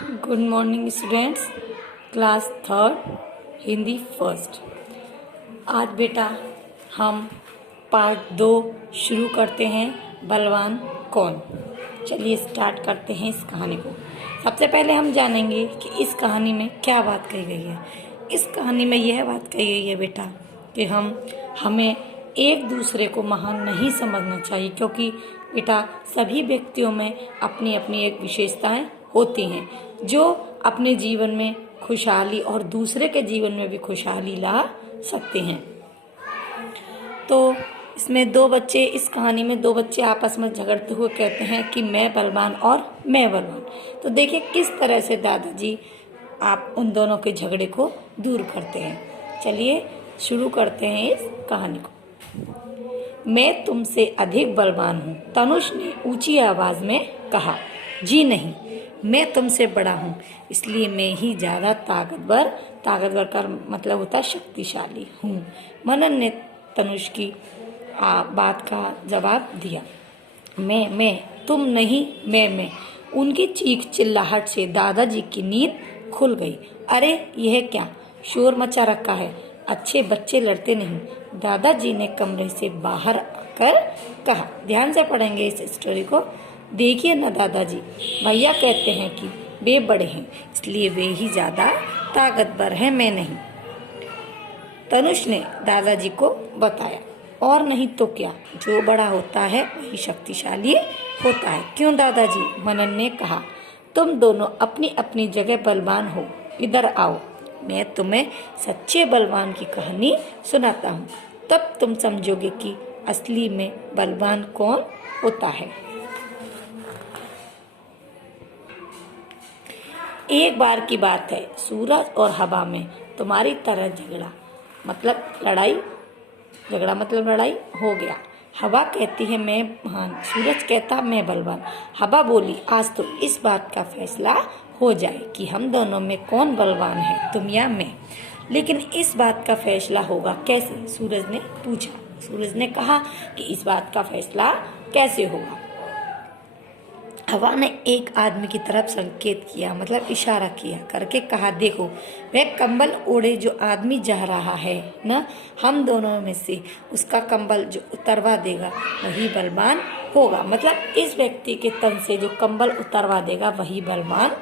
Good morning students, class third Hindi first. आज बेटा हम पार्ट 2 शुरू करते हैं। बलवान कौन। चलिए स्टार्ट करते हैं इस कहानी को। सबसे पहले हम जानेंगे कि इस कहानी में क्या बात कही गई है। इस कहानी में यह बात कही गई है बेटा कि हमें एक दूसरे को महान नहीं समझना चाहिए, क्योंकि बेटा सभी व्यक्तियों में अपनी अपनी एक विशेषताएं होती हैं जो अपने जीवन में खुशहाली और दूसरे के जीवन में भी खुशहाली ला सकते हैं। तो इसमें इस कहानी में दो बच्चे आपस में झगड़ते हुए कहते हैं कि मैं बलवान और मैं बलवान। तो देखिए किस तरह से दादाजी आप उन दोनों के झगड़े को दूर करते हैं। चलिए शुरू करते हैं इस कहानी को। मैं तुमसे अधिक बलवान हूँ, तनुष ने ऊंची आवाज में कहा। जी नहीं, मैं तुमसे बड़ा हूँ, इसलिए मैं ही ज्यादा ताकतवर का मतलब होता है शक्तिशाली हूँ। मनन ने तनुष की बात का जवाब दिया। मैं तुम नहीं, मैं। उनकी चीख चिल्लाहट से दादाजी की नींद खुल गई। अरे यह क्या शोर मचा रखा है, अच्छे बच्चे लड़ते नहीं, दादाजी ने कमरे से बाहर आकर कहा। ध्यान से पढ़ेंगे इस स्टोरी को। देखिए ना दादाजी, भैया कहते हैं कि वे बड़े हैं, इसलिए वे ही ज्यादा ताकतवर हैं, मैं नहीं, तनुष ने दादाजी को बताया। और नहीं तो क्या, जो बड़ा होता है वही शक्तिशाली होता है। क्यों दादाजी, मनन ने कहा। तुम दोनों अपनी अपनी जगह बलवान हो, इधर आओ, मैं तुम्हें सच्चे बलवान की कहानी सुनाता हूँ, तब तुम समझोगे कि असली में बलवान कौन होता है। एक बार की बात है, सूरज और हवा में तुम्हारी तरह झगड़ा मतलब लड़ाई हो गया। हवा कहती है मैं महान, सूरज कहता मैं बलवान। हवा बोली आज तो इस बात का फैसला हो जाए कि हम दोनों में कौन बलवान है, तुम या मैं। लेकिन इस बात का फैसला होगा कैसे, सूरज ने पूछा। सूरज ने कहा कि इस बात का फैसला कैसे होगा। हवा ने एक आदमी की तरफ संकेत किया, मतलब इशारा किया करके कहा, देखो वह कंबल ओढ़े जो आदमी जा रहा है ना, हम दोनों में से उसका कंबल जो उतरवा देगा वही बलवान होगा। मतलब इस व्यक्ति के तन से जो कंबल उतरवा देगा वही बलवान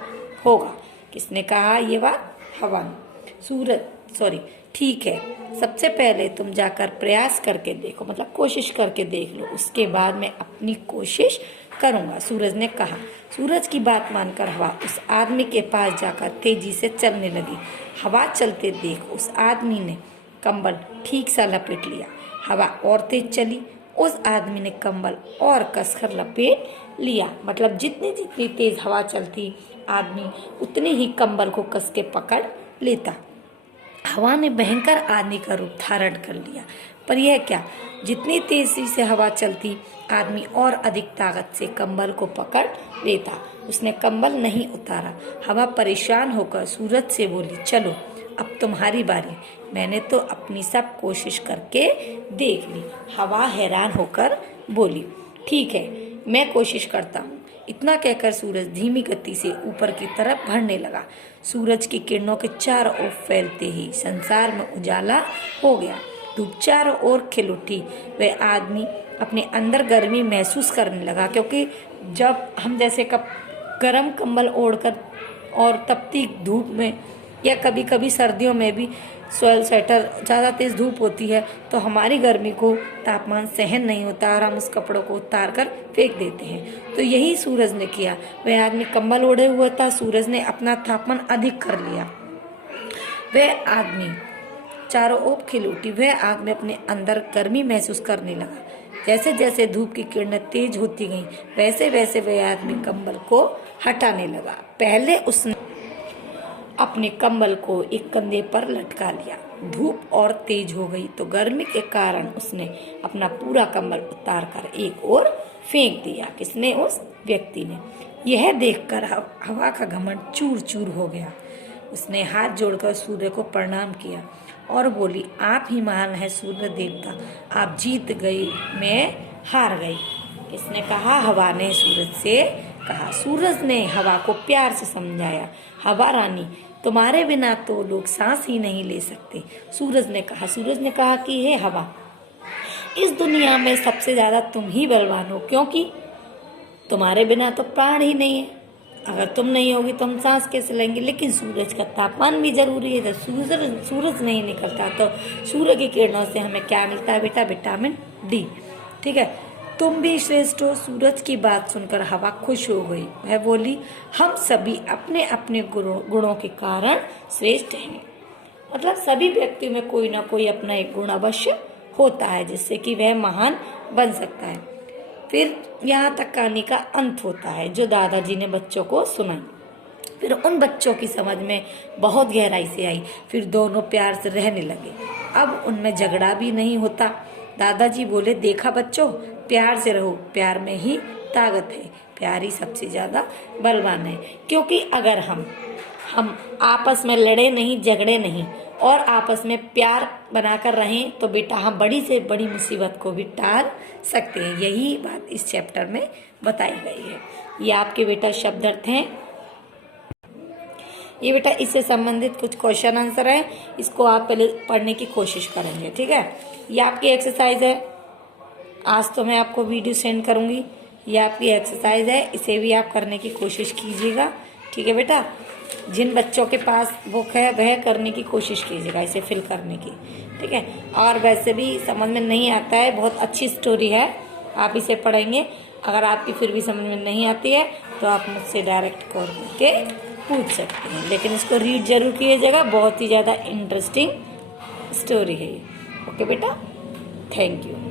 होगा। किसने कहा ये बात? हवा ने। ठीक है, सबसे पहले तुम जाकर प्रयास करके देखो, मतलब कोशिश करके देख लो, उसके बाद मैं अपनी कोशिश करूंगा, सूरज ने कहा। सूरज की बात मानकर हवा उस आदमी के पास जाकर तेजी से चलने लगी। हवा चलते देख उस आदमी ने कंबल ठीक सा लपेट लिया। हवा और तेज चली, उस आदमी ने कंबल और कसकर लपेट लिया। मतलब जितनी जितनी तेज हवा चलती आदमी उतनी ही कंबल को कस के पकड़ लेता। हवा ने भयंकर आदमी का रूप धारण कर लिया, पर यह क्या, जितनी तेजी से हवा चलती आदमी और अधिक ताकत से कंबल को पकड़ लेता। उसने कंबल नहीं उतारा। हवा परेशान होकर सूरज से बोली, चलो अब तुम्हारी बारी, मैंने तो अपनी सब कोशिश करके देख ली। हवा हैरान होकर बोली, ठीक है मैं कोशिश करता हूँ। इतना कहकर सूरज धीमी गति से ऊपर की तरफ बढ़ने लगा। सूरज की किरणों के चारों ओर फैलते ही संसार में उजाला हो गया। धूप चारों ओर खिल उठी। वह आदमी अपने अंदर गर्मी महसूस करने लगा, क्योंकि जब हम जैसे गर्म कंबल ओढ़कर और तपती धूप में या कभी कभी सर्दियों में भी स्वेटर ज़्यादा तेज़ धूप होती है तो हमारी गर्मी को तापमान सहन नहीं होता और हम उस कपड़ों को उतार कर फेंक देते हैं। तो यही सूरज ने किया। वह आदमी कंबल ओढ़े हुआ था, सूरज ने अपना तापमान अधिक कर लिया। वह आदमी चारों ओर खिल उठी। वह आदमी अपने अंदर गर्मी महसूस करने लगा। जैसे जैसे धूप की किरणें तेज होती गईं, वैसे वैसे वह आदमी कंबल को हटाने लगा। पहले उसने अपने कंबल को एक कंधे पर लटका लिया। धूप और तेज हो गई तो गर्मी के कारण उसने अपना पूरा कंबल उतार कर एक ओर फेंक दिया। किसने? उस व्यक्ति ने। यह देखकर हवा का घमंड चूर चूर हो गया। उसने हाथ जोड़कर सूर्य को प्रणाम किया और बोली, आप ही महान है सूर्य देवता, आप जीत गई, मैं हार गई। किसने कहा? हवा ने सूरज से कहा। सूरज ने हवा को प्यार से समझाया, हवा रानी तुम्हारे बिना तो लोग सांस ही नहीं ले सकते। सूरज ने कहा कि हे हवा, इस दुनिया में सबसे ज्यादा तुम ही बलवान हो, क्योंकि तुम्हारे बिना तो प्राण ही नहीं है। अगर तुम नहीं होगी तो हम सांस कैसे लेंगे। लेकिन सूरज का तापमान भी जरूरी है। जब सूरज नहीं निकलता तो सूर्य की किरणों से हमें क्या मिलता है बेटा? Vitamin D. ठीक है, तुम भी श्रेष्ठ हो। सूरज की बात सुनकर हवा खुश हो गई। वह बोली, हम सभी अपने अपने गुणों के कारण श्रेष्ठ हैं। मतलब सभी व्यक्तियों में कोई ना कोई अपना एक गुण अवश्य होता है जिससे कि वह महान बन सकता है। फिर यहाँ तक कहानी का अंत होता है जो दादाजी ने बच्चों को सुनाई। फिर उन बच्चों की समझ में बहुत गहराई से आई। फिर दोनों प्यार से रहने लगे। अब उनमें झगड़ा भी नहीं होता। दादाजी बोले, देखा बच्चों, प्यार से रहो, प्यार में ही ताकत है, प्यार ही सबसे ज्यादा बलवान है। क्योंकि अगर हम आपस में लड़े नहीं, झगड़े नहीं और आपस में प्यार बनाकर रहें तो बेटा हम बड़ी से बड़ी मुसीबत को भी टाल सकते हैं। यही बात इस चैप्टर में बताई गई है। ये आपके बेटा शब्द अर्थ हैं। ये बेटा इससे संबंधित कुछ क्वेश्चन आंसर है, इसको आप पहले पढ़ने की कोशिश करेंगे। ठीक है, ये आपकी एक्सरसाइज है। आज तो मैं आपको वीडियो सेंड करूंगी। ये आपकी एक्सरसाइज है, इसे भी आप करने की कोशिश कीजिएगा। ठीक है बेटा, जिन बच्चों के पास बुक है वह करने की कोशिश कीजिएगा, इसे फिल करने की। ठीक है, और वैसे भी समझ में नहीं आता है, बहुत अच्छी स्टोरी है, आप इसे पढ़ेंगे। अगर आपकी फिर भी समझ में नहीं आती है तो आप मुझसे डायरेक्ट कॉल करके पूछ सकते हैं, लेकिन इसको रीड जरूर कीजिएगा। बहुत ही ज़्यादा इंटरेस्टिंग स्टोरी है ये। ओके बेटा, थैंक यू।